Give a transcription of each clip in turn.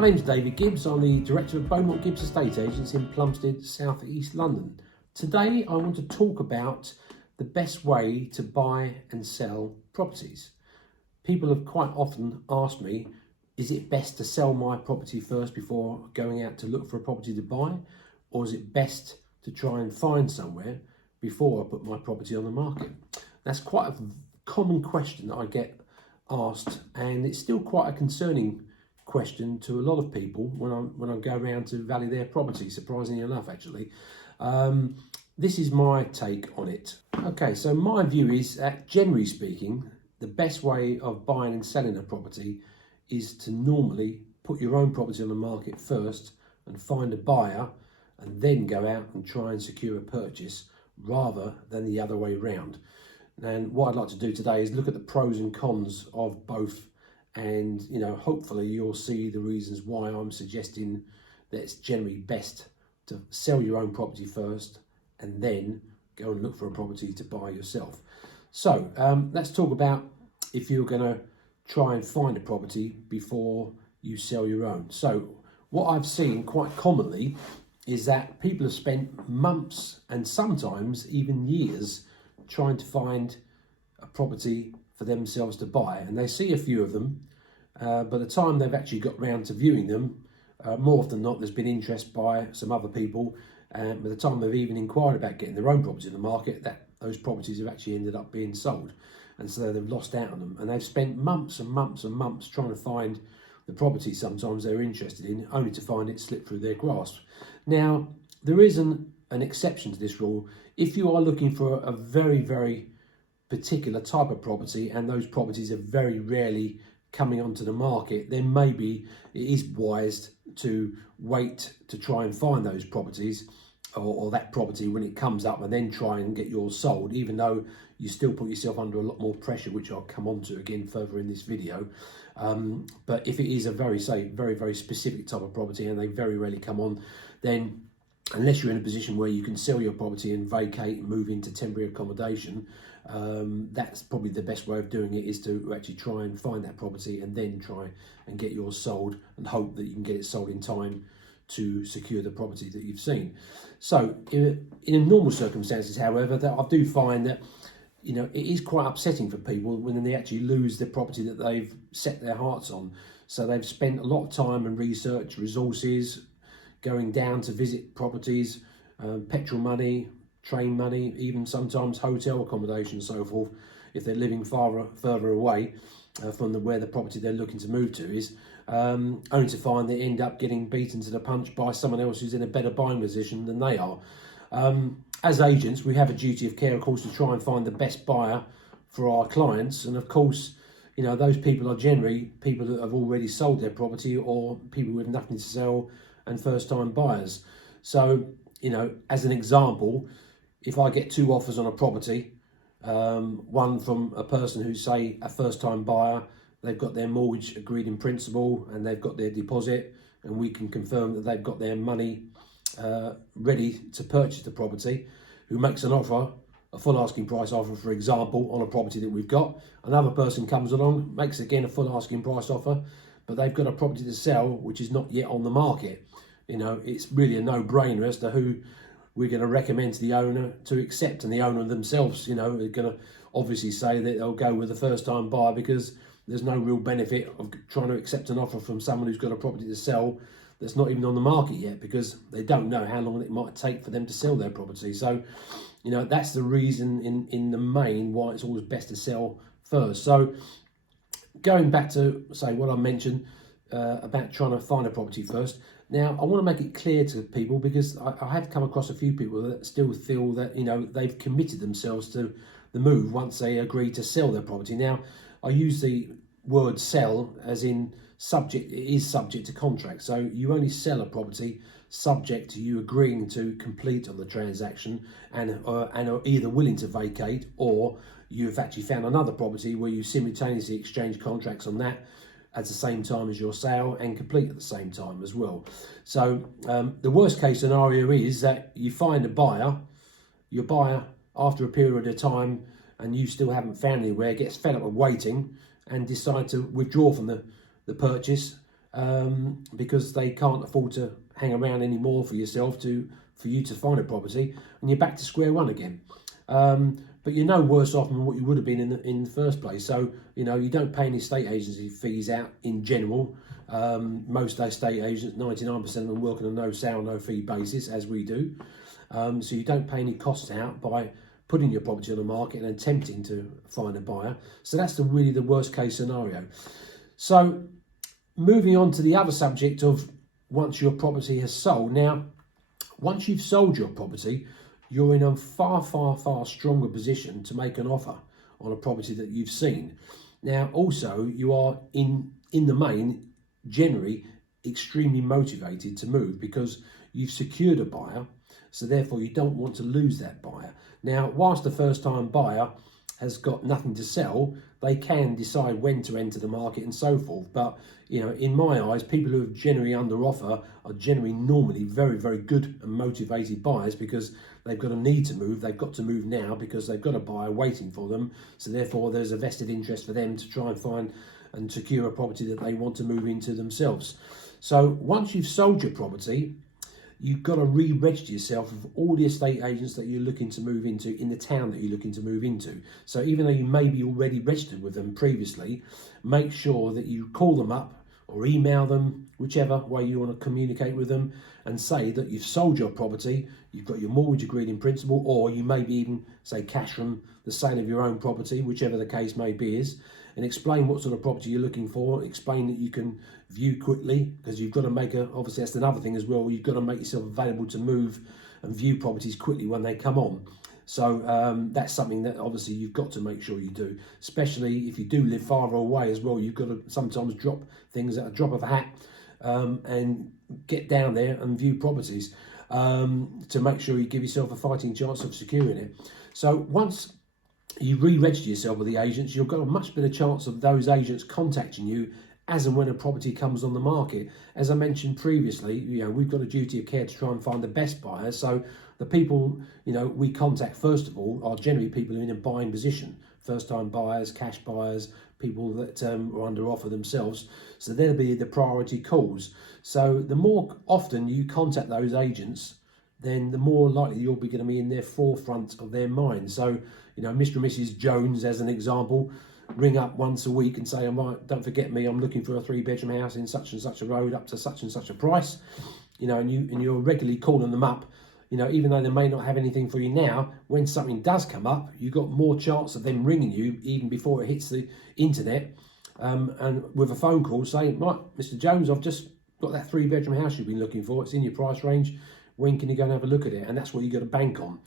My name's David Gibbs. I'm the Director of Beaumont Gibbs Estate Agents in Plumstead, South East London. Today I want to talk about the best way to buy and sell properties. People have quite often asked me, is it best to sell my property first before going out to look for a property to buy? Or is it best to try and find somewhere before I put my property on the market? That's quite a common question that I get asked, and it's still quite a concerning question to a lot of people when I go around to value their property, surprisingly enough actually. This is my take on it. Okay, so my view is that generally speaking, the best way of buying and selling a property is to normally put your own property on the market first and find a buyer and then go out and try and secure a purchase rather than the other way around. And what I'd like to do today is look at the pros and cons of both, and hopefully you'll see the reasons why I'm suggesting that it's generally best to sell your own property first and then go and look for a property to buy yourself. So let's talk about if you're going to try and find a property before you sell your own. So what I've seen quite commonly is that people have spent months and sometimes even years trying to find a property for themselves to buy, and they see a few of them. By the time they've actually got round to viewing them, more often than not, there's been interest by some other people, and by the time they've even inquired about getting their own property in the market, those properties have actually ended up being sold, and so they've lost out on them, and they've spent months and months and months trying to find the property sometimes they're interested in, only to find it slip through their grasp. Now, there is an exception to this rule. If you are looking for a very, very particular type of property, and those properties are very rarely coming onto the market, then maybe it is wise to wait to try and find those properties or that property when it comes up, and then try and get yours sold, even though you still put yourself under a lot more pressure, which I'll come on to again further in this video. But if it is a very specific type of property and they very rarely come on, then unless you're in a position where you can sell your property and vacate and move into temporary accommodation, that's probably the best way of doing it, is to actually try and find that property and then try and get yours sold and hope that you can get it sold in time to secure the property that you've seen. So in normal circumstances, however, that I do find that it is quite upsetting for people when they actually lose the property that they've set their hearts on. So they've spent a lot of time and research, resources, going down to visit properties, petrol money, train money, even sometimes hotel accommodation and so forth, if they're living further away from where the property they're looking to move to is, only to find they end up getting beaten to the punch by someone else who's in a better buying position than they are. As agents, we have a duty of care, of course, to try and find the best buyer for our clients, and of course, those people are generally people that have already sold their property, or people with nothing to sell and first-time buyers. So, as an example, if I get two offers on a property, one from a person who's, say, a first-time buyer, they've got their mortgage agreed in principle and they've got their deposit, and we can confirm that they've got their money ready to purchase the property, who makes an offer, a full asking price offer, for example, on a property that we've got. Another person comes along, makes again a full asking price offer, but they've got a property to sell which is not yet on the market. It's really a no-brainer as to who we're going to recommend to the owner to accept, and the owner themselves, are going to obviously say that they'll go with the first-time buyer, because there's no real benefit of trying to accept an offer from someone who's got a property to sell that's not even on the market yet, because they don't know how long it might take for them to sell their property. So, that's the reason in the main why it's always best to sell first. So going back to, say, what I mentioned about trying to find a property first. Now, I want to make it clear to people, because I have come across a few people that still feel that, they've committed themselves to the move once they agree to sell their property. Now, I use the word sell as in it is subject to contract. So you only sell a property subject to you agreeing to complete on the transaction and are either willing to vacate, or you've actually found another property where you simultaneously exchange contracts on that at the same time as your sale and complete at the same time as well. So the worst case scenario is that you find a buyer, your buyer, after a period of time and you still haven't found anywhere, gets fed up with waiting and decide to withdraw from the purchase because they can't afford to hang around anymore for you to find a property, and you're back to square one again. But you're no worse off than what you would have been in the first place. So, you don't pay any estate agency fees out in general. Most estate agents, 99% of them, work on a no sale, no fee basis, as we do. So you don't pay any costs out by putting your property on the market and attempting to find a buyer. So that's really the worst case scenario. So moving on to the other subject of once your property has sold. Now, once you've sold your property, you're in a far, far, far stronger position to make an offer on a property that you've seen. Now, also, you are in the main, generally, extremely motivated to move because you've secured a buyer. So therefore, you don't want to lose that buyer. Now, whilst the first-time buyer has got nothing to sell, they can decide when to enter the market and so forth. But, in my eyes, people who are generally under offer are generally normally very, very good and motivated buyers because they've got a need to move. They've got to move now because they've got a buyer waiting for them. So therefore, there's a vested interest for them to try and find and secure a property that they want to move into themselves. So once you've sold your property, you've got to re-register yourself with all the estate agents that you're looking to move into in the town that you're looking to move into. So even though you may be already registered with them previously, make sure that you call them up or email them, whichever way you want to communicate with them, and say that you've sold your property, you've got your mortgage agreed in principle, or you maybe even say cash from the sale of your own property, whichever the case may be is, and explain what sort of property you're looking for, explain that you can view quickly, because you've got to obviously that's another thing as well, you've got to make yourself available to move and view properties quickly when they come on. So that's something that obviously you've got to make sure you do, especially if you do live far away as well. You've got to sometimes drop things at a drop of a hat and get down there and view properties to make sure you give yourself a fighting chance of securing it. So once you re-register yourself with the agents, you've got a much better chance of those agents contacting you as and when a property comes on the market. As I mentioned previously, we've got a duty of care to try and find the best buyers. So the people, we contact first of all are generally people who are in a buying position, first-time buyers, cash buyers, people that are under offer themselves. So they'll be the priority calls. So the more often you contact those agents, then the more likely you'll be going to be in their forefront of their mind. So, Mr. and Mrs. Jones, as an example, ring up once a week and say, don't forget me, I'm looking for a 3-bedroom house in such and such a road up to such and such a price. And you're regularly calling them up. Even though they may not have anything for you now, when something does come up, you've got more chance of them ringing you even before it hits the internet. And with a phone call saying, right, Mr. Jones, I've just got that 3-bedroom house you've been looking for. It's in your price range. When can you go and have a look at it? And that's what you've got to bank on.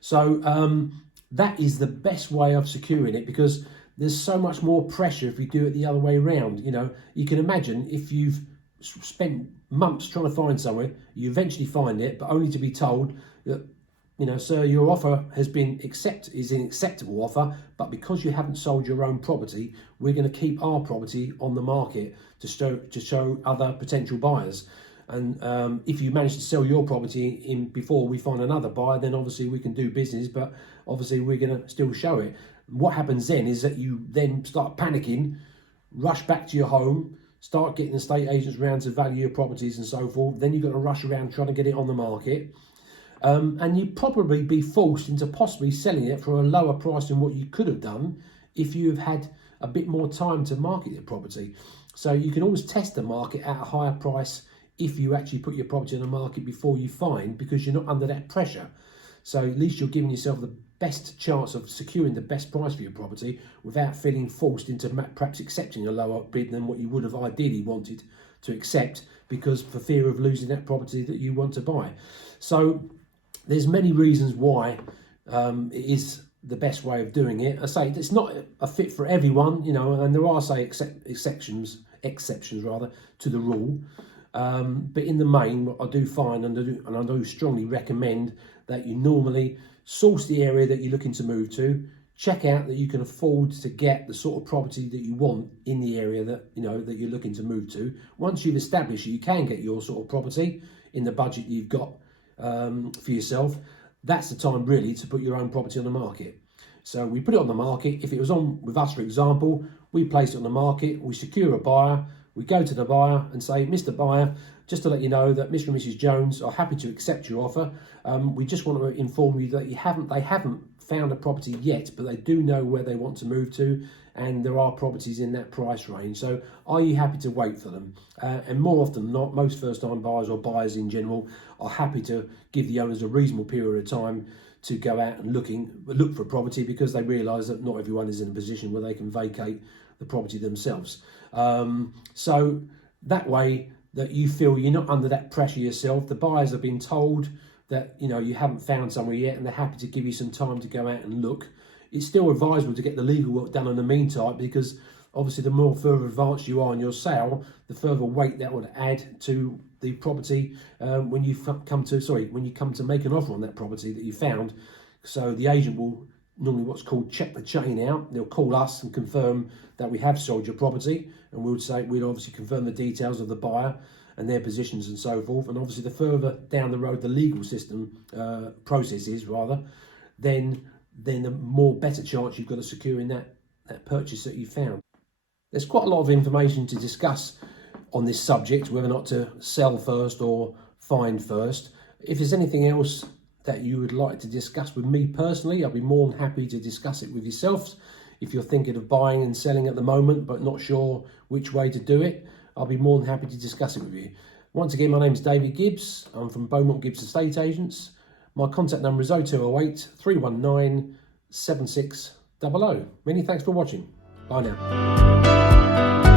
So that is the best way of securing it, because there's so much more pressure if you do it the other way around. You can imagine if you've spent months trying to find somewhere, you eventually find it, but only to be told that, sir, your offer is an acceptable offer, but because you haven't sold your own property, we're going to keep our property on the market to show other potential buyers. And if you manage to sell your property in before we find another buyer, then obviously we can do business, but obviously we're going to still show it. What happens then is that you then start panicking, rush back to your home, start getting estate agents around to value your properties and so forth. Then you've got to rush around trying to get it on the market. And you'd probably be forced into possibly selling it for a lower price than what you could have done if you have had a bit more time to market your property. So you can always test the market at a higher price if you actually put your property on the market before you find, because you're not under that pressure. So at least you're giving yourself the best chance of securing the best price for your property without feeling forced into perhaps accepting a lower bid than what you would have ideally wanted to accept, because for fear of losing that property that you want to buy. So there's many reasons why it is the best way of doing it. I say it's not a fit for everyone, and there are exceptions to the rule. But in the main, what I do find, and I do strongly recommend, that you normally source the area that you're looking to move to, check out that you can afford to get the sort of property that you want in the area that that you're looking to move to. Once you've established you can get your sort of property in the budget you've got for yourself, that's the time really to put your own property on the market. So we put it on the market. If it was on with us, for example, we place it on the market, we secure a buyer, We go to the buyer and say, Mr. Buyer, just to let you know that Mr. and Mrs. Jones are happy to accept your offer. We just want to inform you that they haven't found a property yet, but they do know where they want to move to, and there are properties in that price range. So are you happy to wait for them? And more often than not, most first-time buyers or buyers in general are happy to give the owners a reasonable period of time to go out and look for a property, because they realise that not everyone is in a position where they can vacate the property themselves. So that way that you feel you're not under that pressure yourself. The buyers have been told that you haven't found somewhere yet, and they're happy to give you some time to go out and look. It's still advisable to get the legal work done in the meantime, because obviously the more further advanced you are in your sale, the further weight that would add to the property when you come to make an offer on that property that you found. So the agent will normally what's called check the chain out. They'll call us and confirm that we have sold your property, and we'd obviously confirm the details of the buyer and their positions and so forth. And obviously the further down the road the legal system process is, then the more better chance you've got of securing that purchase that you found. There's quite a lot of information to discuss on this subject, whether or not to sell first or find first. If there's anything else that you would like to discuss with me personally, I'll be more than happy to discuss it with yourselves. If you're thinking of buying and selling at the moment but not sure which way to do it, I'll be more than happy to discuss it with you. Once again, my name is David Gibbs. I'm from Beaumont Gibbs Estate Agents. My contact number is 0208 319 7600. Many thanks for watching. Bye now.